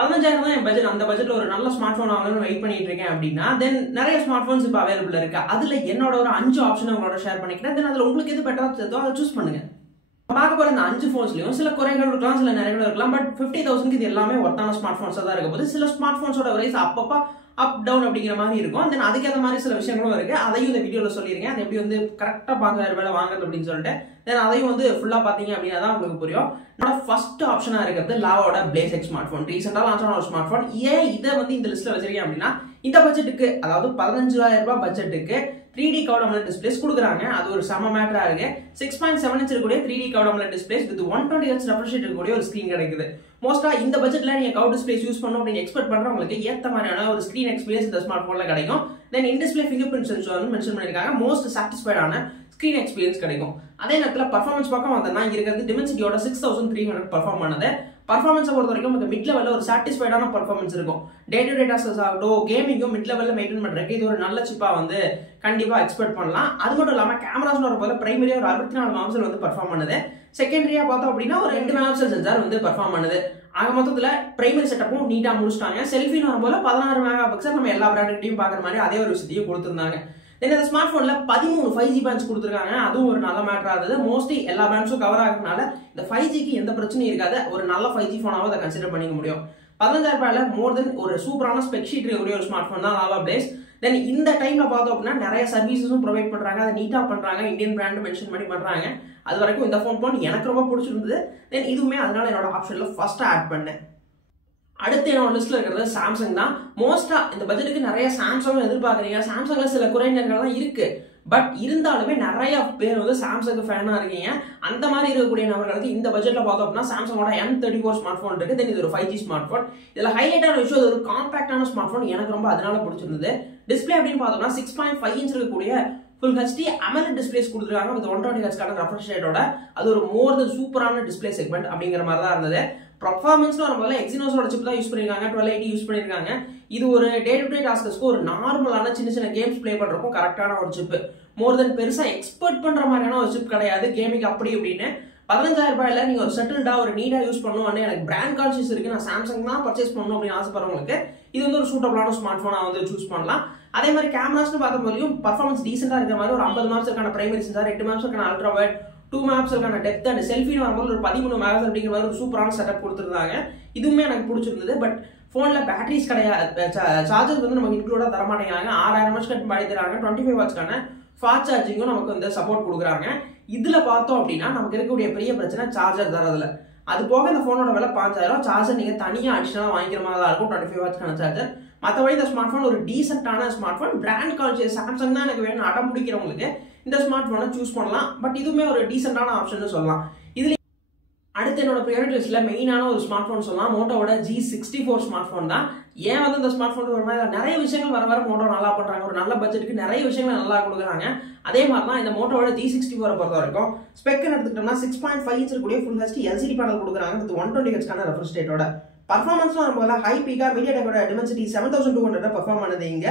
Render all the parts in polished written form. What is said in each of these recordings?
15,000 தான் என் பட்ஜெட். அந்த பட்ஜெட்ல ஒரு நல்ல ஸ்மார்ட் போன் வாங்கணும்னு வெயிட் பண்ணிட்டு இருக்கேன் அப்படின்னா தென் நிறைய ஸ்மார்ட் போன்ஸ் இப்போ அவைலபிள் இருக்கு. அதுல என்னோட ஒரு 5 ஆப்ஷன் உங்களோட ஷேர் பண்ணிக்கிறேன். தென் அதுல உங்களுக்கு எது பெட்டரா தெரியுதோ அதை சூஸ் பண்ணுங்க. பார்க்க போற இந்த 5 போன்ஸ்லயும் சில குறைகள் இருக்கலாம், சில நிறைகள் இருக்கலாம். பட் 50,000 இது எல்லாமே ஒர்த்தான ஸ்மார்ட் போன்ஸா தான் இருக்க போது. சில ஸ்மார்ட் போன்ஸோட பிரைஸ் அப்பப்ப அப் டவுன் அப்படிங்கிற மாதிரி இருக்கும். தென் அதுக்கேற்ற மாதிரி சில விஷயங்களும் இருக்கு. அதையும் இந்த வீடியோல சொல்லிருக்கேன். அது எப்படி வந்து கரெக்டா 15,000 ரூபாய் வாங்குறது அப்படின்னு சொல்லிட்டு தென் அதையும் வந்து ஃபுல்லா பாத்தீங்க அப்படின்னா தான் உங்களுக்கு புரியும். என்னோட ஃபர்ஸ்ட் ஆப்ஷனா இருக்கிறது லாவோட பிளேஸ் எக்ஸ் ஸ்மார்ட் போன். ரீசெண்டா லான்ச் ஆன ஒரு ஸ்மார்ட் போன். ஏன் இதை வந்து இந்த லிஸ்ட்ல வச்சிருக்கேன் அப்படின்னா இந்த பட்ஜெட்டுக்கு, அதாவது 15,000 ரூபாய் பட்ஜெட்டுக்கு 3D கர்வ்ட் AMOLED டிஸ்பிளேஸ் கொடுக்குறாங்க. அது ஒரு செம மேட்டரா இருக்கு. 6.7 இன்ச் இருக்கக்கூடிய 3D curved AMOLED displays with 120 Hz refresh rate இருக்கக்கூடிய ஒரு ஸ்கிரீன் கிடைக்குது. மோஸ்டா இந்த பட்ஜெட்ல நீங்க கர்வ் டிஸ்பிளேஸ் யூஸ் பண்ணணும் அப்படின்னு எக்ஸ்பெக்ட் பண்றவங்களுக்கு ஏத்த மாதிரியான ஒரு ஸ்கிரீன் எக்ஸ்பீரியன்ஸ் இந்த ஸ்மார்ட் போன்ல கிடைக்கும். Then in display fingerprint sensor mention பண்ணிருக்காங்க. மோஸ்ட் சாட்டிஸ்ஃபைடான ஸ்கிரீன் எக்ஸ்பீரியன்ஸ் கிடைக்கும். அதே நேரத்தில் பர்ஃபார்மன்ஸ் பக்கம் வந்தா இருக்கிறது டிமென்சிட்டியோட 6300 பர்ஃபார்ம் பண்ணது. பர்ஃபார்மன்ஸை பொறுத்த வரைக்கும் உங்களுக்கு மிட் லெவலில் ஒரு சாட்டிஸ்ஃபைடான பர்ஃபார்மன்ஸ் இருக்கும். டே டு டே டாஸ்க்ஸ் ஆகட்டும், கேமிங்கும் மிட் லெவலில் மெயின்டைன் பண்றதுக்கு இது ஒரு நல்ல சிப்பா வந்து கண்டிப்பா எக்ஸ்பெக்ட் பண்ணலாம். அது மட்டும் இல்லாம கேமராஸ் வரும்போது பிரைமரியா ஒரு 64 மெகாபிக்சல் வந்து பர்ஃபார்ம் பண்ணுது. செகண்டரியா பார்த்தோம் அப்படின்னா ஒரு 2 மெகாபிக்சல் சென்சார் வந்து பர்ஃபார்ம் பண்ணுது. ஆக மொத்தத்துல பிரைமரி செட்டப்பும் நீட்டா முடிச்சிட்டாங்க. செல்ஃபின்னு வரும்போது 16 மெகாபிக்சல் நம்ம எல்லா பிராண்டுகிட்டையும் பாக்குற மாதிரி அதே ஒரு விஷயத்தையும் கொடுத்திருந்தாங்க. இந்த ஸ்மார்ட் போன்ல 13 5G பேண்ட்ஸ் கொடுத்துருக்காங்க. அதுவும் ஒரு நல்ல மேட்டரா இருந்தது. மோஸ்ட்லி எல்லா பேண்ட்ஸும் கவர் ஆகிறதுனால இந்த 5Gக்கு எந்த பிரச்சனையும் இருக்காது. ஒரு நல்ல 5G போனாவும் அதை கன்சிடர் பண்ணிக்க முடியும். 15,000 ரூபாயில மோர் தென் ஒரு சூப்பரான ஸ்பெக் ஷீட் இருக்கக்கூடிய ஒரு ஸ்மார்ட் போன் தான் லாவா பிளேஸ். தென் இந்த டைம்ல பார்த்தோம் அப்படின்னா நிறைய சர்வீசஸும் ப்ரொவைட் பண்றாங்க. அதை நீட்டா பண்றாங்க. இந்தியன் பிராண்ட் மென்ஷன் பண்ணி பண்றாங்க. அது வரைக்கும் இந்த போன் எனக்கு ரொம்ப பிடிச்சிருந்தது. தென் இதுவுமே அதனால என்னோட ஆப்ஷன்ல ஃபர்ஸ்ட் ஆட் பண்ணேன். அடுத்து என்னோட லிஸ்ட்ல இருக்கிறது சாம்சங் தான். மோஸ்டா இந்த பட்ஜெட்டுக்கு நிறைய சாம்சங் எதிர்பார்க்குறீங்க. சாம்சங்ல சில குறைகள் தான் இருக்கு. பட் இருந்தாலுமே நிறைய பேர் வந்து சாம்சங் ஃபேனா இருக்கீங்க. அந்த மாதிரி இருக்கக்கூடிய நபர்களுக்கு இந்த பட்ஜெட்ல பார்த்தோம் அப்படின்னா சாம்சங்கோட M34 ஸ்மார்ட் போன் இருக்கு. தென் இது ஒரு 5G ஸ்மார்ட் போன். இதுல ஹைலைட்டான விஷயம், இது ஒரு காம்பாக்டான ஸ்மார்ட் போன். எனக்கு ரொம்ப அதனால பிடிச்சிருந்தது. டிஸ்பிளே அப்படின்னு பார்த்தோம்னா 6.5 இன்ச் இருக்கக்கூடிய Full HD AMOLED டிஸ்பிளேஸ் கொடுத்துருக்காங்க வித் 120 Hz ரெஃப்ரெஷ் ரேட்டோட. அது ஒரு மோர் தென் சூப்பரான டிஸ்பிளே செக்மெண்ட் அப்படிங்கிற மாதிரி தான் இருந்தது. பர்ஃபார்மன்ஸ்ல வரும்போது எக்ஸினோஸோட சிப் தான் யூஸ் பண்ணிருக்காங்க. 1280 யூஸ் பண்ணிருக்காங்க. இது ஒரு டே டு டே டாஸ்க்கு ஒரு நார்மலான சின்ன கேம்ஸ் பிளே பண்றதுக்கும் கரெக்டான ஒரு சிப். மோர் தென் பெருசா எக்ஸ்பெக்ட் பண்ற மாதிரியான ஒரு சிப் கிடையாது கேமிங் அப்படி இப்படின்னு. 15,000 ரூபாயில நீங்க ஒரு செட்டில்டா ஒரு நீடா யூஸ் பண்ணணும், எனக்கு பிராண்ட் கான்சியஸ் இருக்கு, நான் சாம்சங் தான் பர்ச்சேஸ் பண்ணணும் அப்படின்னு ஆசைப்படுறவங்களுக்கு இது வந்து ஒரு சூட்டபிளான ஸ்மார்ட் போனா வந்து சூஸ் பண்ணலாம். அதே மாதிரி கேமராஸ்னு பார்த்த போதையும் பர்ஃபார்மன்ஸ் டீசெண்டா இருக்கிற மாதிரி ஒரு 50 மெகாபிக்சலுக்கான பிரைமரி சென்சார், 8 மெகாபிக்சலுக்கான அல்ட்ரா வைட், 2 மெகாபிக்சலுக்கான டெப்த் அண்ட் செல்ஃபின்னு வரும்போது ஒரு 13 மெகாபிக்சல் அப்படிங்கிற மாதிரி ஒரு சூப்பரான செட்டப் கொடுத்துருந்தாங்க. இதுவுமே எனக்கு பிடிச்சிருந்தது. பட் போன்ல பேட்டரிஸ் கிடையாது, சார்ஜர் வந்து நமக்கு இன்க்ளூடா தர மாட்டேங்கிறாங்க. 6000 mAh கட் பண்ணி தராங்க. 25 வாட்ஸ்க்கான ஃபாஸ்ட் சார்ஜிங்கும் நமக்கு வந்து சப்போர்ட் கொடுக்குறாங்க. இதுல பார்த்தோம் அப்படின்னா நமக்கு இருக்கக்கூடிய பெரிய பிரச்சனை சார்ஜர் தரதுல. அது போக இந்த போனோட விலை 5,000. சார்ஜர் நீங்க தனியா அடிஷனலா வாங்கிக்கிற மாதிரி தான் இருக்கும். 25 வாட்ஸ்க்கான சார்ஜர். மற்றபடி இந்த ஸ்மார்ட் போன் ஒரு டீசென்டான smart phone. Brand conscious Samsung தான் எனக்கு வேணும் அடம் பிடிக்கிறவங்களுக்கு இந்த ஸ்மார்ட் போனை சூஸ் பண்ணலாம். பட் இதுவுமே ஒரு டீசென்டான ஆப்ஷன் சொல்லலாம். இதுல அடுத்து என்னோட ப்ரையாரிட்டி லிஸ்ட்ல மெயினான ஒரு ஸ்மார்ட் போன் சொல்லலாம். மோட்டோவோட G64 ஸ்மார்ட் போன் தான். ஏன் வந்து இந்த ஸ்மார்ட் போன் வருமா, நிறைய விஷயங்கள் வர மோட்டோ நல்லா பண்றாங்க. ஒரு நல்ல பட்ஜெட்டுக்கு நிறைய விஷயங்கள் நல்லா கொடுக்குறாங்க. அதே மாதிரி தான் இந்த மோட்டோவோட G64 பொறுத்த வரைக்கும் ஸ்பெக்னு எடுத்துக்கிட்டோம்னா 6.5 இன்ச் இருக்கக்கூடிய ஃபுல் HD LCD பேனல் கொடுக்குறாங்க வித் 120 Hz ரெஃப்ரெஷ் ரேட்டோட. பர்ஃபார்மன்ஸ்லாம் நம்ம ஹை பீக்கா மீடியாடெக்கோட டிமென்சிட்டி 7200 பர்ஃபார்ம் பண்ணது. இங்க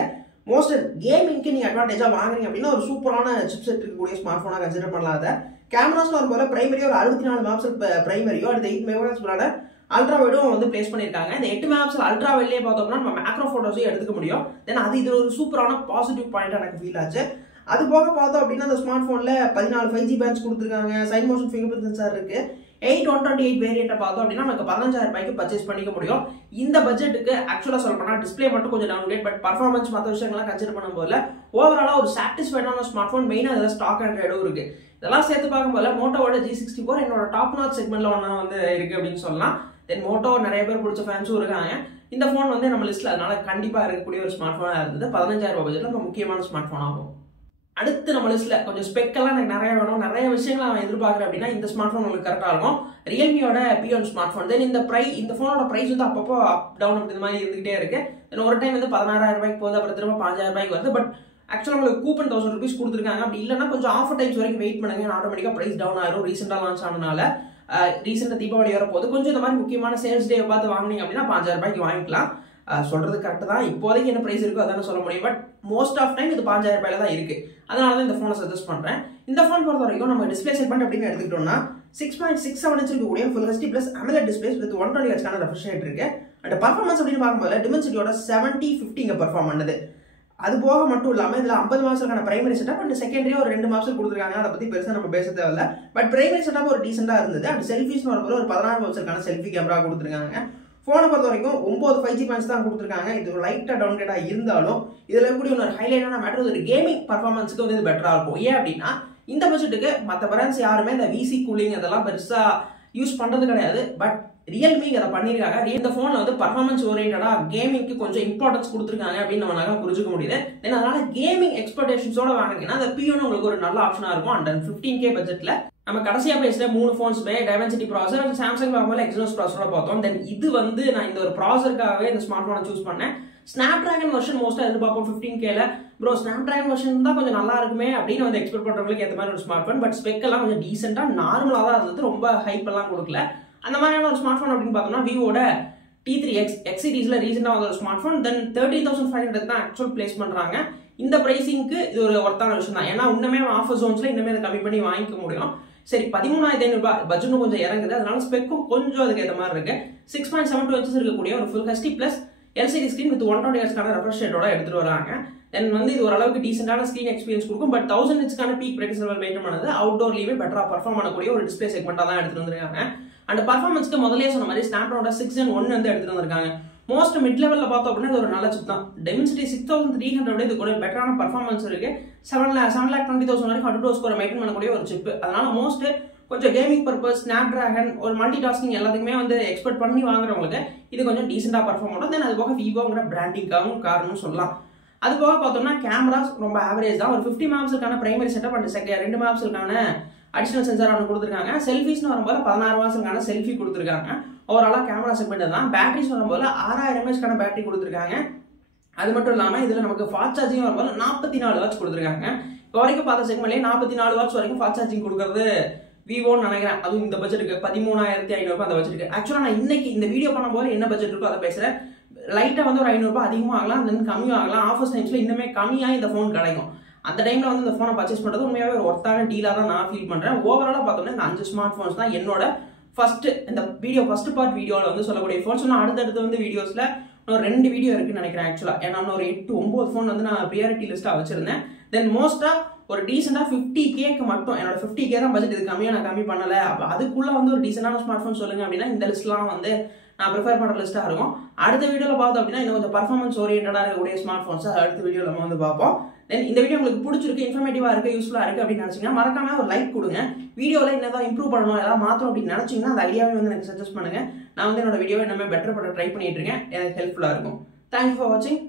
மோஸ்ட் கேமிங்க்கு நீங்க அட்வான்டேஜா வாங்குறீங்க அப்படின்னா ஒரு சூப்பரான சிப்செட் இருக்கக்கூடிய ஸ்மார்ட் போனா கன்சிடர் பண்ணலாத. கேமராஸ் வரும்போது பிரைமரி ஒரு 64 மெகாபிக்சல் பிரைமரியோ அடுத்த 8 மெகாபிக்சலோட அல்ட்ரா வைடும் வந்து பிளேஸ் பண்ணிருக்காங்க. இந்த 8 மெகாபிக்சல் அல்ட்ரா வைட்லயே பார்த்தோம்னா நம்ம மேக்ரோ போட்டோஸையும் எடுத்துக்க முடியும். தென் அது இது ஒரு சூப்பரான பாசிட்டிவ் பாயிண்ட் எனக்கு ஃபீல் ஆச்சு. அது போக பார்த்தோம் அப்படின்னா அந்த ஸ்மார்ட் போன்ல 14 5G பேண்ட்ஸ் கொடுத்துருக்காங்க. Side motion fingerprint sensor இருக்கு. 8/128 வேரியண்ட்டை பார்த்தோம் அப்படின்னா நமக்கு 15,000 ரூபாய்க்கு பர்ச்சேஸ் பண்ணிக்க முடியும். இந்த பட்ஜெட்டுக்கு ஆக்சுவலா சொல்லப்போனா டிஸ்பிளே மட்டும் கொஞ்சம் டவுன்கிரேட், பட் பர்ஃபார்மன்ஸ் மற்ற விஷயங்கள்லாம் கன்சிடர் பண்ணும்போது ஓவராலா ஒரு சாட்டிஸ்ஃபைடான ஸ்மார்ட் போன். மெயினா அதில் ஸ்டாக் ஆண்ட்ராய்டும் இருக்கு. இதெல்லாம் சேர்த்து பார்க்கும்போது மோட்டோவோட G64 என்னோட டாப் நாட் செக்மெண்ட்ல ஒன்னா வந்து இருக்கு அப்படின்னு சொல்லலாம். தென் மோட்டோ நிறைய பேர் பிடிச்ச ஃபேன்ஸும் இருக்காங்க. இந்த போன் வந்து நம்ம லிஸ்ட்ல அதனால கண்டிப்பா இருக்கக்கூடிய ஒரு ஸ்மார்ட் போனா இருந்தது. 15,000 ரூபாய் பட்ஜெட்ல ரொம்ப முக்கியமான ஸ்மார்ட் போன் ஆகும். அடுத்து நம்ம லிஸ்ட்ல கொஞ்சம் ஸ்பெக்கெல்லாம் எனக்கு நிறைய வேணும், நிறைய விஷயங்கள் நான் எதிர்பார்க்குறேன் அப்படின்னா இந்த ஸ்மார்ட் போன் உங்களுக்கு கரெக்டாக இருக்கும். ரியல்மியோட P1 ஸ்மார்ட் போன். தென் இந்த போனோட பிரைஸ் வந்து அப்பப்போ அப் டவுன் அப்படி மாதிரி இருந்துகிட்டே இருக்கு. தென் ஒரு டைம் வந்து 16,000 ரூபாய்க்கு போகுது, அப்புறம் திரும்ப 5,000 ரூபாய்க்கு வருது. பட் ஆக்சுவலாக உங்களுக்கு கூப்பன் 1000 rupees கொடுத்துருக்காங்க. அப்படி இல்லைன்னா கொஞ்சம் ஆஃபர் டைம்ஸ் வரைக்கும் வெயிட் பண்ணுங்க. ஆட்டோமேட்டிக்காக பிரைஸ் டவுன் ஆயிரும். ரீசெண்டாக லான்ச் ஆனதுனால ரீசெண்டாக தீபாவளி வர போது கொஞ்சம் இந்த மாதிரி முக்கியமான சேல்ஸ் டே பார்த்து வாங்கினீங்க அப்படின்னா 5,000 ரூபாய்க்கு வாங்கிக்கலாம். சொல்றது கரெக்ட் தான். இப்போதைக்கு என்ன பிரைஸ் இருக்கோ அதான சொல்ல முடியும். பட் மோஸ்ட் ஆஃப் டைம் இது 5,000 ரூபாயில தான் இருக்கு. அதனால தான் இந்த போனை சஜஸ்ட் பண்றேன். இந்த போன் பொறுத்த வரைக்கும் நம்ம டிஸ்பிளே செக்மெண்ட் அப்படின்னு எடுத்துக்கிட்டோம்னா 6.67 இன்ச் இருக்கக்கூடிய Full HD Plus AMOLED displays with 120 Hz refresh rate இருக்கு. அண்ட் பர்ஃபார்மன்ஸ் அப்படின்னு பார்க்கும்போது டிமென்சிட்டியோட 70-50 இங்கே பர்ஃபார்ம் பண்ணுது. அது போக மட்டும் இல்லாமல் இதில் 50 மாப்ஸுக்கான பிரைமரி செட்டப் அண்ட் செகண்டரி ஒரு 2 மாப்ஸ் கொடுத்துருக்காங்க. அதை பற்றி பெருசாக நம்ம பேச தேவையில்ல. பட் பிரைமரி செட்டப் ஒரு டீசெண்டாக இருந்தது. அண்ட் செல்ஃபிஸ்னு வரும்போது ஒரு 16 மாப்ஸுக்கான செல்ஃபி கேமரா கொடுத்துருக்காங்க. ஃபோனை பொறுத்த வரைக்கும் 9 5G பேண்ட்ஸ் தான் கொடுத்துருக்காங்க. இது லைட்டாக டவுன்கிரேடாக இருந்தாலும் இதில் இருக்கக்கூடிய ஒரு ஹைலைட்டான மேட்டர் ஒரு கேமிங் பர்ஃபார்மன்ஸுக்கு வந்து இது பெட்டராக இருக்கும். ஏன் அப்படின்னா இந்த பட்ஜெட்டுக்கு மற்ற பிராண்ட்ஸ் யாருமே இந்த விசி கூலிங் அதெல்லாம் பெருசாக யூஸ் பண்ணுறது கிடையாது. பட் ரியல்மி அதை பண்ணியிருக்காங்க. இந்த ஃபோனில் வந்து பர்ஃபார்மன்ஸ் ஓரியன்டாக கேமிங்க்கு கொஞ்சம் இம்பார்ட்டன்ஸ் கொடுத்துருக்காங்க அப்படின்னு நம்மளால புரிஞ்சுக்க முடியுது. தென் அதனால கேமிங் எக்ஸ்பெக்டேஷன்ஸோட வாங்கினீங்கன்னா அந்த P1 உங்களுக்கு ஒரு நல்ல ஆப்ஷனாக இருக்கும். அண்ட் 15K பட்ஜெட்டில் நம்ம கடைசியாக பேசுகிற 3 ஃபோன்ஸுமே டைமென்சிட்டி ப்ராசர், சாம்சங் பார்க்கும்போது எக்ஸினோஸ் ப்ராசரோட பார்த்தோம். தென் இது வந்து நான் இந்த ஒரு ப்ராசருக்காகவே இந்த ஸ்மார்ட் ஃபோனை சூஸ் பண்ணேன். ஸ்னாப் டிராகன் வெர்ஷன் மோஸ்ட்டாக எதிர்பார்ப்போம் 15Kல. ப்ரோ ஸ்னாப் டிராகன் வெர்ஷன் தான் கொஞ்சம் நல்லா இருக்குமே அப்படின்னு வந்து எக்ஸ்பெக்ட் பண்ணுறவங்களுக்கு ஏற்ற மாதிரி ஒரு ஸ்மார்ட் ஃபோன். பட் ஸ்பெக் எல்லாம் கொஞ்சம் டீசெண்டாக நார்மலாக தான் இருந்தது. ரொம்ப ஹைப் எல்லாம் கொடுக்கல. அந்த மாதிரியான ஒரு ஸ்மார்ட் ஃபோன் அப்படின்னு பார்த்தோம்னா விவோட T3X சீரிஸ்ல ரீசெண்டாக வந்த ஒரு ஸ்மார்ட் ஃபோன். தென் 13,500 தான் ஆக்சுவல் பிளேஸ் பண்ணுறாங்க. இந்த பிரைசிங்க்கு இது ஒரு ஒர்த்தான விஷயம் தான். ஏன்னா இன்னுமே ஆஃபர் ஜோன்ஸ்ல இன்னுமே அதை கம்மி பண்ணி வாங்கிக்க முடியும். சரி 13,500 பட்ஜெட்டும் கொஞ்சம் இறங்குது. அதனால ஸ்பெக்கும் கொஞ்சம் அதுக்கு ஏற்ற மாதிரி இருக்கு. 6.72 inches இருக்கக்கூடிய ஒரு full HD plus LCD screen with 120 Hzக்கான ரெஃப்ரெஷ் ரேட்டோட எடுத்துட்டு வராங்க. தென் வந்து இது ஓரளவுக்கு டீசென்டான ஸ்க்ரீன் எக்ஸ்பீரியன்ஸ் கொடுக்கும். பட் 1000 nitsக்கான பீக் பிரைட்னஸ் லெவல் மெயின்டைன் பண்ணது அவுட்டோர்லயுமே பெட்டரா பர்ஃபார்ம் பண்ணக்கூடிய ஒரு டிஸ்பிளே செக்மெண்டா தான் எடுத்துட்டு வந்திருக்காங்க. அண்ட் பர்ஃபார்மன்ஸ்க்கு முதலே சொன்ன மாதிரி ஸ்னாப்டிராகன் 6 Gen 1 வந்து எடுத்துட்டு வந்திருக்காங்க. மோஸ்ட் மிட் லெவல்ல பார்த்தோம் அப்படின்னா இது ஒரு நல்ல சிப் தான். டெமென்சிட்டி 6300 இது கூட பெட்டரான பர்ஃபார்மன்ஸ் இருக்கு. 7,20,000 வரைக்கும் அவுட்டோர் ஸ்கோரை மெயின்டைன் பண்ணக்கூடிய ஒரு சிப். அதனால மோஸ்ட் கொஞ்சம் கேமிங் பர்பஸ் ஸ்னாப்டிராகன் ஒரு மல்டி டாஸ்கிங் எல்லாத்துக்குமே வந்து எக்ஸ்பெக்ட் பண்ணி வாங்குறவங்களுக்கு இது கொஞ்சம் டீசெண்டா பர்ஃபார்ம் பண்ணும். தென் அது போக விவோங்கிற பிராண்டிங்காகவும் காரணம்னு சொல்லலாம். அது போக பார்த்தோம்னா கேமராஸ் ரொம்ப ஆவரேஜ் தான். ஒரு 50 மாப்ஸுக்கான பிரைமரி செட்டப் அண்ட் 2 மாப்ஸுக்கான அடிஷனல் சென்சார் ஒன்று கொடுத்துருக்காங்க. செல்ஃபிஸ்னு வரும்போது 16 மாப்ஸுக்கான செல்ஃபி கொடுத்துருக்காங்க. ஓவராலாக கேமரா செக்மெண்ட் தான். பேட்டரிஸ் வரும்போது 6000 mAhக்கான பேட்டரி கொடுத்துருக்காங்க. அது மட்டும் இல்லாமல் இதில் நமக்கு ஃபாஸ்ட் சார்ஜிங் வரும்போது 44 வாட்ஸ் கொடுத்துருக்காங்க. இப்போ வரைக்கும் பார்த்த செக்மெண்ட்லேயே 44 வாட்ஸ் வரைக்கும் ஃபாஸ்ட் சார்ஜிங் கொடுக்குறது விவோன்னு நினைக்கிறேன். அதுவும் இந்த பட்ஜெட்டுக்கு 13,500 அந்த பட்ஜெட்டுக்கு. ஆக்சுவலாக நான் இன்னைக்கு இந்த வீடியோ பண்ணும்போது என்ன பட்ஜெட் இருக்கோ அதை பேசுகிறேன். லைட்டாக வந்து ஒரு 500 அதிகமாக ஆகலாம், தென் கம்மியும் ஆகலாம். ஆஃபர்ஸ் டைம்ஸில் இன்னுமே கம்மியாக இந்த ஃபோன் கிடைக்கும். அந்த டைமில் வந்து இந்த ஃபோனை பர்ச்சேஸ் பண்ணுறது உண்மையாகவே ஒரு ஒர்த்தான டீலாக தான் நான் ஃபீல் பண்ணுறேன். ஓவராலாக பார்த்தோம்னா இந்த 5 ஸ்மார்ட் ஃபோன்ஸ் தான் என்னோட ஃபர்ஸ்ட் பார்ட் வீடியோவில் வந்து சொல்லக்கூடிய ஃபோன்ஸ். நான் அடுத்தடுத்து வந்து வீடியோஸில் இன்னொரு 2 வீடியோ இருக்குன்னு நினைக்கிறேன். ஆக்சுவலாக ஏன்னா ஒரு 8-9 ஃபோன் வந்து நான் ப்ரியாரிட்டி லிஸ்ட்டாக வச்சிருந்தேன். தென் மோஸ்ட்டாக ஒரு டீசெண்டாக 50Kக்கு மட்டும் என்னோட 50K தான் பட்ஜெட், இது கம்மியாக நான் கம்மி பண்ணலை. அப்போ அதுக்குள்ளே வந்து ஒரு டீசெண்டான ஸ்மார்ட் ஃபோன் சொல்லுங்க அப்படின்னா இந்த லிஸ்ட்லாம் வந்து நான் ப்ரிஃபர் பண்ணுற லிஸ்ட்டாக இருக்கும். அடுத்த வீடியோவில் பார்த்தோம் அப்படின்னா இன்னும் கொஞ்சம் பர்ஃபார்மன்ஸ் ஓரியன்டாக இருக்கக்கூடிய ஸ்மார்ட் ஃபோன்ஸ் அடுத்த வீடியோவில் நம்ம வந்து பார்ப்போம். தென் இந்த வீடியோ உங்களுக்கு பிடிச்சிருக்கு, இன்ஃபர்மேட்டிவாக இருக்குது, யூஸ்ஃபுல்லாக இருக்குது அப்படின்னு நினச்சிங்கன்னா மறக்காம ஒரு லைக் கொடுங்க. வீடியோவில் என்னதான் இம்ப்ரூவ் பண்ணணும், ஏதாவது மாற்றணும் அப்படின்னு நினச்சிங்கன்னா அந்த ஐடியாவே வந்து எனக்கு சஜஸ்ட் பண்ணுங்கள். நான் வந்து என்னோட வீடியோவை இன்னுமே பெட்டர் பண்ண ட்ரை பண்ணிட்டு இருக்கேன். எனக்கு ஹெல்ப்ஃபுல்லாக இருக்கும். தேங்க்யூ ஃபார் வாட்சிங்.